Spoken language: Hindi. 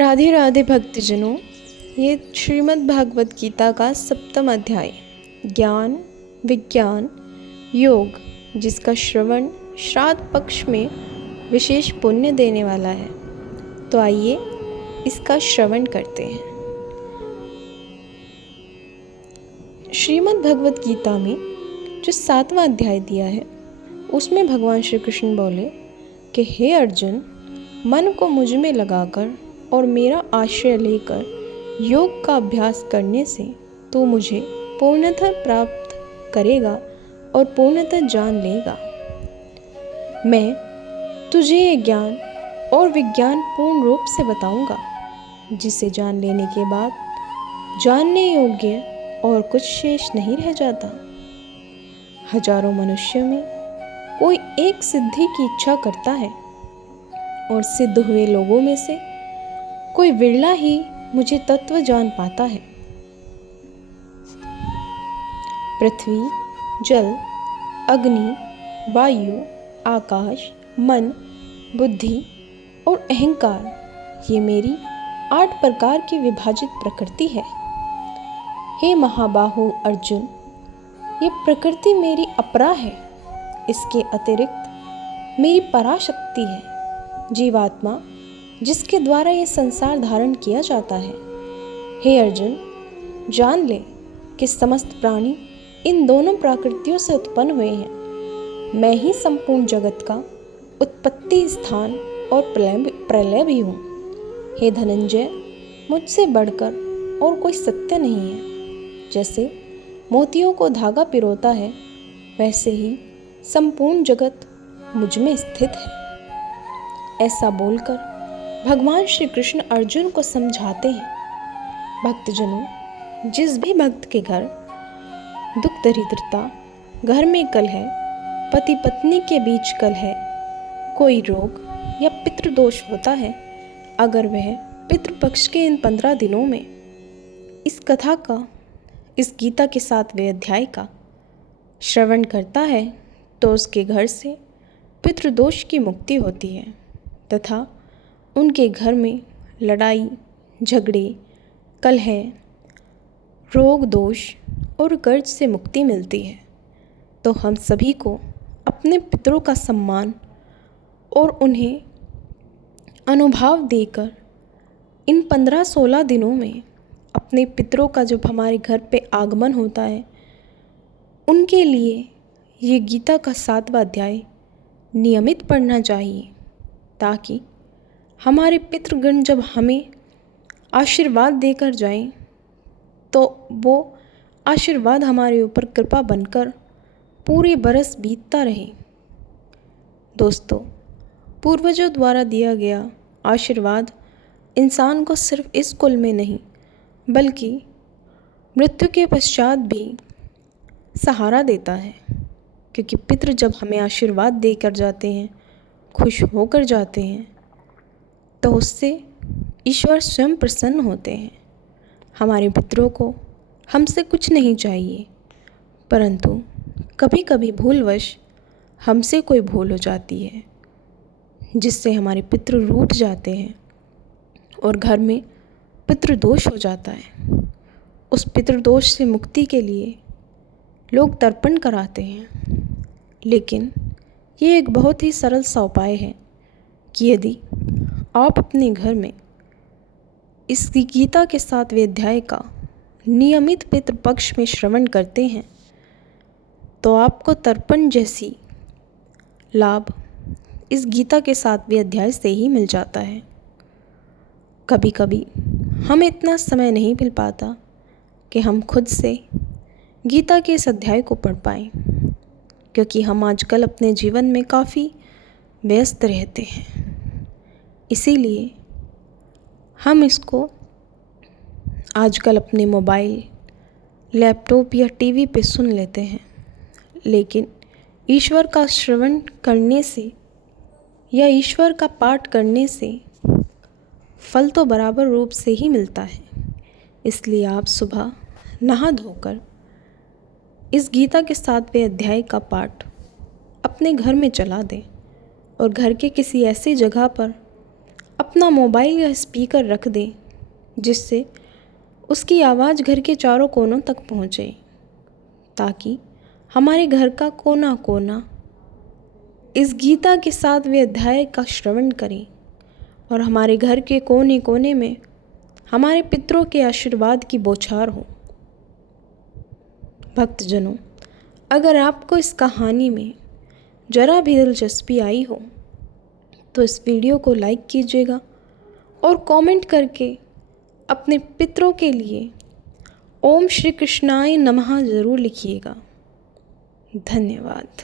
राधे राधे भक्तजनों, ये श्रीमद् भागवत गीता का 7वां अध्याय ज्ञान विज्ञान योग, जिसका श्रवण श्राद्ध पक्ष में विशेष पुण्य देने वाला है। तो आइए इसका श्रवण करते हैं। श्रीमद् भगवत गीता में जो 7वां अध्याय दिया है, उसमें भगवान श्री कृष्ण बोले कि हे अर्जुन, मन को मुझ में लगाकर और मेरा आश्रय लेकर योग का अभ्यास करने से तू मुझे पूर्णतः प्राप्त करेगा और पूर्णतः जान लेगा। मैं तुझे ये ज्ञान और विज्ञान पूर्ण रूप से बताऊंगा, जिसे जान लेने के बाद जानने योग्य और कुछ शेष नहीं रह जाता। हजारों मनुष्यों में कोई एक सिद्धि की इच्छा करता है और सिद्ध हुए लोगों में से कोई विरला ही मुझे तत्व जान पाता है। पृथ्वी, जल, अग्नि, वायु, आकाश, मन, बुद्धि और अहंकार, ये मेरी 8 प्रकार की विभाजित प्रकृति है। हे महाबाहु अर्जुन, ये प्रकृति मेरी अपरा है। इसके अतिरिक्त मेरी पराशक्ति है, जीवात्मा, जिसके द्वारा ये संसार धारण किया जाता है। हे अर्जुन, जान ले कि समस्त प्राणी इन दोनों प्रकृतियों से उत्पन्न हुए हैं। मैं ही संपूर्ण जगत का उत्पत्ति स्थान और प्रलय भी हूँ। हे धनंजय, मुझसे बढ़कर और कोई सत्य नहीं है। जैसे मोतियों को धागा पिरोता है, वैसे ही संपूर्ण जगत मुझ में स्थित है। ऐसा बोलकर भगवान श्री कृष्ण अर्जुन को समझाते हैं। भक्तजनों, जिस भी भक्त के घर दुख दरिद्रता, घर में कलह, पति पत्नी के बीच कलह, कोई रोग या पितृदोष होता है, अगर वह पितृपक्ष के इन 15 दिनों में इस कथा का, इस गीता के 7वें अध्याय का श्रवण करता है, तो उसके घर से पितृदोष की मुक्ति होती है तथा उनके घर में लड़ाई झगड़े, कलह, रोग दोष और कर्ज से मुक्ति मिलती है। तो हम सभी को अपने पितरों का सम्मान और उन्हें अनुभाव देकर इन 15-16 दिनों में अपने पितरों का जब हमारे घर पे आगमन होता है, उनके लिए ये गीता का 7वां अध्याय नियमित पढ़ना चाहिए, ताकि हमारे पितृगण जब हमें आशीर्वाद देकर जाएं, तो वो आशीर्वाद हमारे ऊपर कृपा बनकर पूरे बरस बीतता रहे। दोस्तों, पूर्वजों द्वारा दिया गया आशीर्वाद इंसान को सिर्फ इस कुल में नहीं, बल्कि मृत्यु के पश्चात भी सहारा देता है, क्योंकि पितृ जब हमें आशीर्वाद देकर जाते हैं, खुश होकर जाते हैं, तो उससे ईश्वर स्वयं प्रसन्न होते हैं। हमारे पितरों को हमसे कुछ नहीं चाहिए, परंतु कभी कभी भूलवश हमसे कोई भूल हो जाती है, जिससे हमारे पितृ रूठ जाते हैं और घर में पितृदोष हो जाता है। उस पितृदोष से मुक्ति के लिए लोग तर्पण कराते हैं, लेकिन ये एक बहुत ही सरल सा उपाय है कि यदि आप अपने घर में इस गीता के 7वें अध्याय का नियमित पितृपक्ष में श्रवण करते हैं, तो आपको तर्पण जैसी लाभ इस गीता के 7वें अध्याय से ही मिल जाता है। कभी कभी हमें इतना समय नहीं मिल पाता कि हम खुद से गीता के इस अध्याय को पढ़ पाएं, क्योंकि हम आजकल अपने जीवन में काफ़ी व्यस्त रहते हैं। इसीलिए हम इसको आजकल अपने मोबाइल, लैपटॉप या टीवी पे सुन लेते हैं, लेकिन ईश्वर का श्रवण करने से या ईश्वर का पाठ करने से फल तो बराबर रूप से ही मिलता है। इसलिए आप सुबह नहा धोकर इस गीता के 7वें अध्याय का पाठ अपने घर में चला दें और घर के किसी ऐसी जगह पर अपना मोबाइल या स्पीकर रख दे, जिससे उसकी आवाज़ घर के चारों कोनों तक पहुँचे, ताकि हमारे घर का कोना कोना इस गीता के 7वें अध्याय का श्रवण करें और हमारे घर के कोने कोने में हमारे पितरों के आशीर्वाद की बौछार हो। भक्तजनों, अगर आपको इस कहानी में जरा भी दिलचस्पी आई हो तो इस वीडियो को लाइक कीजिएगा और कमेंट करके अपने पितरों के लिए ओम श्री कृष्णाय नमः ज़रूर लिखिएगा। धन्यवाद।